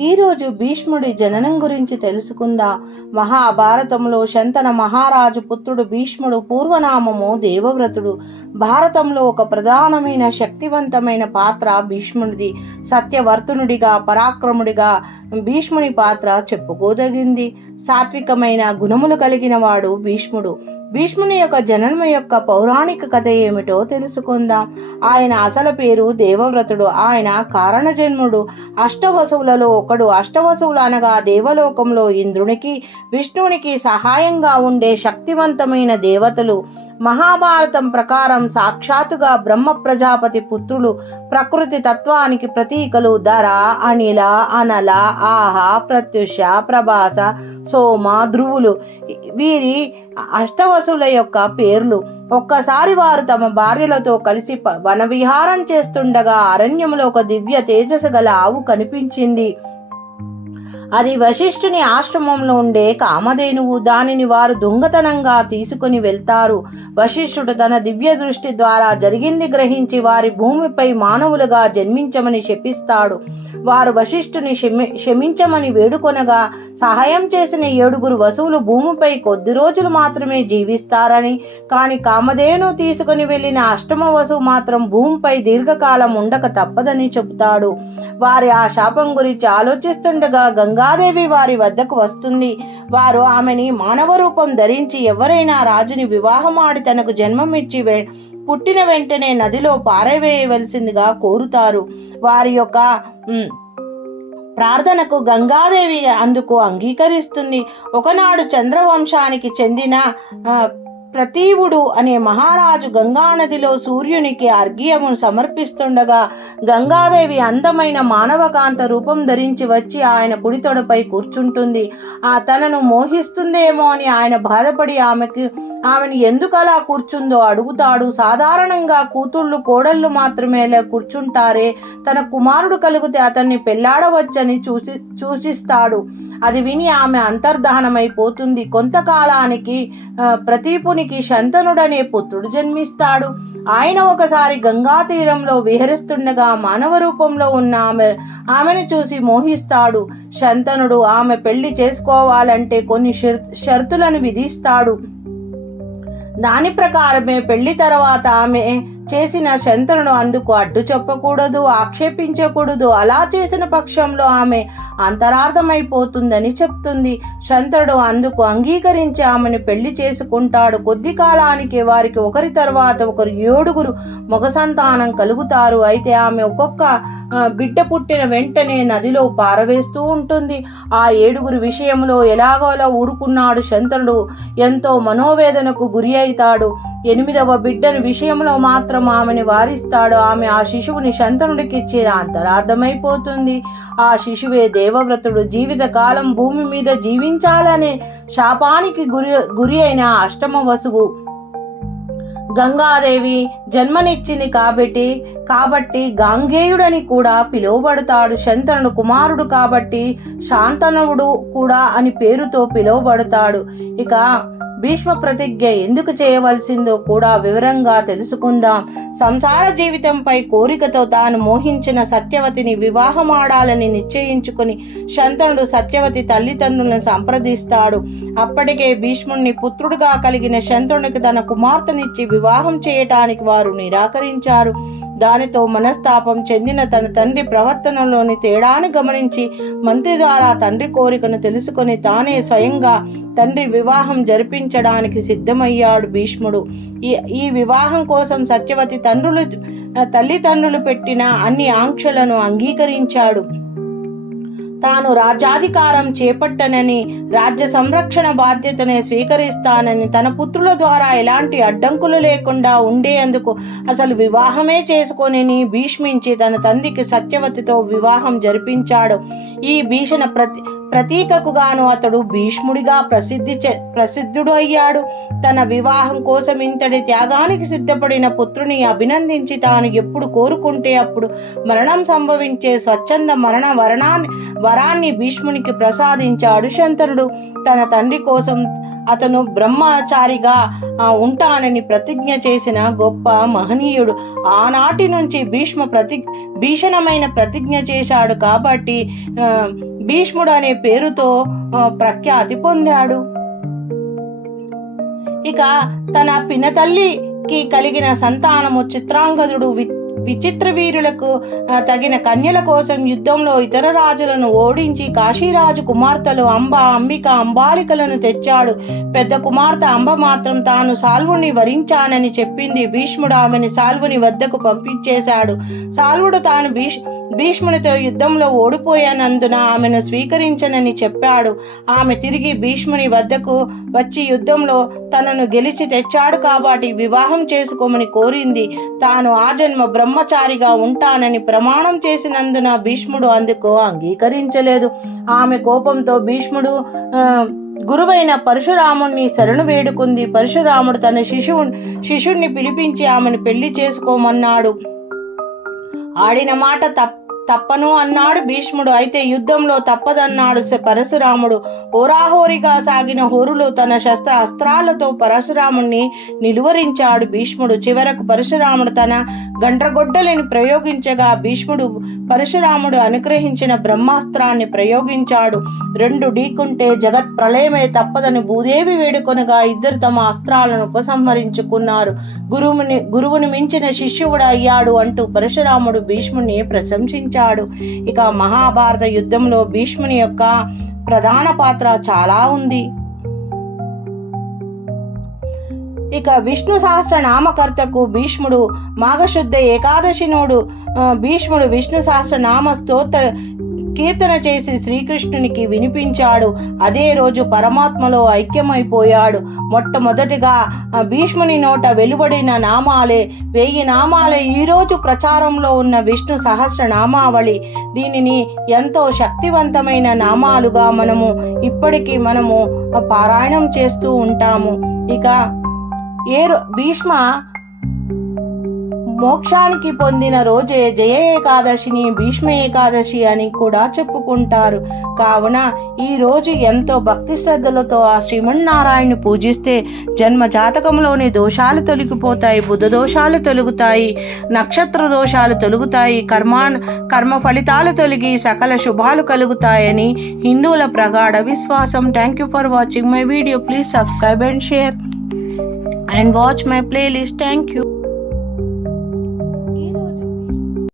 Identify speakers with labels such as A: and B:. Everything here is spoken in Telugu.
A: ఈరోజు భీష్ముడి జననం గురించి తెలుసుకుందా? మహాభారతంలో శంతన మహారాజు పుత్రుడు భీష్ముడు పూర్వనామము దేవవ్రతుడు. భారతంలో ఒక ప్రధానమైన శక్తివంతమైన పాత్ర భీష్ముడిది. సత్యవర్తునుడిగా పరాక్రముడిగా భీష్ముని పాత్ర చెప్పుకోదగింది. సాత్వికమైన గుణములు కలిగిన వాడు భీష్ముడు. భీష్ముని యొక్క జననం యొక్క పౌరాణిక కథ ఏమిటో తెలుసుకుందాం. ఆయన అసలు పేరు దేవవ్రతుడు. ఆయన కారణజన్ముడు. అష్టవసువులలో ఒకడు. అష్టవసువులు అనగా దేవలోకంలో ఇంద్రునికి విష్ణువునికి సహాయంగా ఉండే శక్తివంతమైన దేవతలు. మహాభారతం ప్రకారం సాక్షాత్తుగా బ్రహ్మ ప్రజాపతి పుత్రులు. ప్రకృతి తత్వానికి ప్రతీకలు ధర అనిల అనల ఆహ ప్రత్యుష ప్రభాస సోమ ధ్రువులు. వీరి అష్టవసుల యొక్క పేర్లు. ఒక్కసారి వారు తమ భార్యలతో కలిసి వనవిహారం చేస్తుండగా అరణ్యంలో ఒక దివ్య తేజస్సు గల ఆవు కనిపించింది. అది వశిష్ఠుని ఆశ్రమంలో ఉండే కామధేనువు దానిని వారు దొంగతనంగా తీసుకుని వెళ్తారు. వశిష్ఠుడు తన దివ్య దృష్టి ద్వారా జరిగింది గ్రహించి వారి భూమిపై మానవులుగా జన్మించమని శపిస్తాడు. వారు వశిష్ఠుని క్షమి క్షమించమని వేడుకొనగా సహాయం చేసిన ఏడుగురు వసువులు భూమిపై కొద్ది రోజులు మాత్రమే జీవిస్తారని కాని కామధేను తీసుకుని వెళ్ళిన అష్టమ వసువు మాత్రం భూమిపై దీర్ఘకాలం ఉండక తప్పదని చెబుతాడు. వారి ఆ శాపం గురించి ఆలోచిస్తుండగా గంగాదేవి వారి వద్దకు వస్తుంది. వారు ఆమెని మానవ రూపం ధరించి ఎవరైనా రాజుని వివాహమాడి తనకు జన్మమిచ్చి వె- పుట్టిన వెంటనే నదిలో పారవేయవలసిందిగా కోరుతారు. వారి యొక్క ప్రార్థనకు గంగాదేవి అందుకు అంగీకరిస్తుంది. ఒకనాడు చంద్రవంశానికి చెందిన ప్రతీవుడు అనే మహారాజు గంగానదిలో సూర్యునికి అర్ఘ్యమును సమర్పిస్తుండగా గంగాదేవి అందమైన మానవకాంత రూపం ధరించి వచ్చి ఆయన గుడితొడపై కూర్చుంటుంది. ఆ తనను మోహిస్తుందేమో అని ఆయన బాధపడి ఆమెకి ఆమెను ఎందుకు అలా కూర్చుందో అడుగుతాడు. సాధారణంగా కూతుళ్ళు కోడళ్ళు మాత్రమేలా కూర్చుంటారే. తన కుమారుడు కలిగితే అతన్ని పెళ్ళాడవచ్చని చూసి సూచిస్తాడు అది విని ఆమె అంతర్ధానమైపోతుంది కొంతకాలానికి ప్రతీపునికి శంతనుడనే పుత్రుడు జన్మిస్తాడు. ఆయన ఒకసారి గంగా తీరంలో విహరిస్తుండగా మానవ రూపంలో ఉన్న ఆమె ఆమెను చూసి మోహిస్తాడు. శంతనుడు ఆమె పెళ్ళి చేసుకోవాలంటే కొన్ని షర్- షరతులను విధిస్తాడు. దాని ప్రకారమే పెళ్ళి తర్వాత ఆమె చేసిన శంతనుడు అందుకు అడ్డు చెప్పకూడదు ఆక్షేపించకూడదు. అలా చేసిన పక్షంలో ఆమె అంతరార్థమైపోతుందని చెప్తుంది. శంతనుడు అందుకు అంగీకరించి ఆమెను పెళ్ళి చేసుకుంటాడు. కొద్ది కాలానికి వారికి ఒకరి తర్వాత ఒకరు ఏడుగురు మగ సంతానం కలుగుతారు. అయితే ఆమె ఒక్కొక్క బిడ్డ పుట్టిన వెంటనే నదిలో పారవేస్తూ ఉంటుంది. ఆ ఏడుగురు విషయంలో ఎలాగోలా ఊరుకున్నాడు శంతనుడు. ఎంతో మనోవేదనకు గురి అవుతాడు. ఎనిమిదవ బిడ్డను విషయంలో మాత్రం ఆమెని వారిస్తాడు. ఆమె ఆ శిశువుని శంతనుడికి ఇచ్చిన అంతరార్థమైపోతుంది. ఆ శిశువే దేవవ్రతుడు. జీవిత కాలం భూమి మీద జీవించాలనే శాపానికి గురి గురి అయిన అష్టమ వసువు గంగాదేవి జన్మనిచ్చింది కాబట్టి కాబట్టి గాంగేయుడని కూడా పిలువబడతాడు. శంతనుడు కుమారుడు కాబట్టి శాంతనుడు కూడా అని పేరుతో పిలువబడతాడు. ఇక భీష్మ ప్రతిజ్ఞ ఎందుకు చేయవలసిందో కూడా వివరంగా తెలుసుకుందాం. సంసార జీవితంపై కోరికతో తాను మోహించిన సత్యవతిని వివాహమాడాలని నిశ్చయించుకుని శంతనుడు సత్యవతి తల్లిదండ్రులను సంప్రదిస్తాడు. అప్పటికే భీష్ముణ్ణి పుత్రుడుగా కలిగిన శంతనుడికి తన కుమార్తెనిచ్చి వివాహం చేయటానికి వారు నిరాకరించారు. దానితో మనస్తాపం చెందిన తన తండ్రి ప్రవర్తనలోని తేడాను గమనించి మంత్రి ద్వారా తండ్రి కోరికను తెలుసుకొని తానే స్వయంగా తండ్రి వివాహం జరిపించడానికి సిద్ధమయ్యాడు భీష్ముడు. ఈ ఈ వివాహం కోసం సత్యవతి తండ్రులు తల్లిదండ్రులు పెట్టిన అన్ని ఆంక్షలను అంగీకరించాడు. తాను రాజ్యాధికారం చేపట్టనని రాజ్య సంరక్షణ బాధ్యతనే స్వీకరిస్తానని తన పుత్రుల ద్వారా ఎలాంటి అడ్డంకులు లేకుండా ఉండేందుకు అసలు వివాహమే చేసుకోనని భీష్మించి తన తండ్రికి సత్యవతితో వివాహం జరిపించాడు. ఈ భీషణ ప్రతి ప్రతీకకు గాను అతడు భీష్ముడిగా ప్రసిద్ధి చె- ప్రసిద్ధుడు అయ్యాడు తన వివాహం కోసం ఇంతటి త్యాగానికి సిద్ధపడిన పుత్రుని అభినందించి తాను ఎప్పుడు కోరుకుంటే అప్పుడు మరణం సంభవించే స్వచ్ఛంద మరణ వరణాన్ని వరాన్ని భీష్మునికి ప్రసాదించాడు శంతనుడు. తన తండ్రి కోసం అతను బ్రహ్మచారిగా ఉంటానని ప్రతిజ్ఞ చేసిన గొప్ప మహనీయుడు. ఆనాటి నుంచి భీష్మ ప్రతి భీషణమైన ప్రతిజ్ఞ చేశాడు కాబట్టి ఆ, భీష్ముడు అనే పేరుతో ప్రఖ్యాతి పొందాడు. ఇక తన పినతల్లికి కలిగిన సంతానము చిత్రాంగదుడు వి విచిత్ర వీరులకు తగిన కన్యల కోసం యుద్ధంలో ఇతర రాజులను ఓడించి కాశీరాజు కుమార్తెలు అంబ అంబిక అంబాలికలను తెచ్చాడు. పెద్ద కుమార్తె అంబ మాత్రం తాను సాల్వుని వరించానని చెప్పింది. భీష్ముడు ఆమెను సాల్వుని వద్దకు పంపించేశాడు. సాల్వుడు తాను భీష్ భీష్మునితో యుద్ధంలో ఓడిపోయానందున ఆమెను స్వీకరించనని చెప్పాడు. ఆమె తిరిగి భీష్ముని వద్దకు వచ్చి యుద్ధంలో తనను గెలిచి తెచ్చాడు కాబట్టి వివాహం చేసుకోమని కోరింది. తాను ఆ జన్మ బ్రహ్మచారిగా ఉంటానని ప్రమాణం చేసినందున భీష్ముడు అందుకు అంగీకరించలేదు. ఆమె కోపంతో భీష్ముడు గురువైన పరశురాముణ్ణి శరణు వేడుకుంది. పరశురాముడు తన శిశువు శిష్యుణ్ణి పిలిపించి ఆమెను పెళ్ళి చేసుకోమన్నాడు. ఆడిన మాట తప్ప తప్పను అన్నాడు భీష్ముడు. అయితే యుద్ధంలో తప్పదన్నాడు పరశురాముడు. హోరాహోరిగా సాగిన హోరులు తన శస్త్ర అస్త్రాలతో పరశురాముణ్ణి నిలువరించాడు భీష్ముడు. చివరకు పరశురాముడు తన గండ్రగొడ్డలిని ప్రయోగించగా భీష్ముడు పరశురాముడు అనుగ్రహించిన బ్రహ్మాస్త్రాన్ని ప్రయోగించాడు. రెండు ఢీకుంటే జగత్ ప్రళయమే తప్పదని భూదేవి వేడుకొనగా ఇద్దరు తమ అస్త్రాలను ఉపసంహరించుకున్నారు. గురువుని గురువుని మించిన శిష్యుడు అయ్యాడు అంటూ పరశురాముడు భీష్ముని ప్రశంసించాడు. ఇక మహాభారత యుద్ధంలో భీష్ముని యొక్క ప్రధాన పాత్ర చాలా ఉంది. ఇక విష్ణు సహస్ర నామకర్తకు భీష్ముడు మాఘశుద్ధ ఏకాదశి నోడు భీష్ముడు విష్ణు సహస్ర నామ స్తోత్ర కీర్తన చేసి శ్రీకృష్ణునికి వినిపించాడు. అదే రోజు పరమాత్మలో ఐక్యమైపోయాడు. మొట్టమొదటిగా భీష్ముని నోట వెలువడిన నామాలే వెయ్యి నామాలే ఈ రోజు ప్రచారంలో ఉన్న విష్ణు సహస్ర నామావళి దీనిని ఎంతో శక్తివంతమైన నామాలుగా మనము ఇప్పటికీ మనము పారాయణం చేస్తూ ఉంటాము. ఇక ఏ రో- భీష్మ మోక్షానికి పొందిన రోజే జయ ఏకాదశిని భీష్మ ఏకాదశి అని కూడా చెప్పుకుంటారు కావున ఈ రోజు ఎంతో భక్తి శ్రద్ధలతో ఆ శ్రీమన్నారాయణ పూజిస్తే జన్మ జాతకంలోని దోషాలు తొలగిపోతాయి బుధ దోషాలు తొలుగుతాయి నక్షత్ర దోషాలు తొలుగుతాయి కర్మా కర్మ ఫలితాలు తొలగి సకల శుభాలు కలుగుతాయని హిందువుల ప్రగాఢ విశ్వాసం thank you for watching my video please subscribe and share and watch my playlist. Thank you.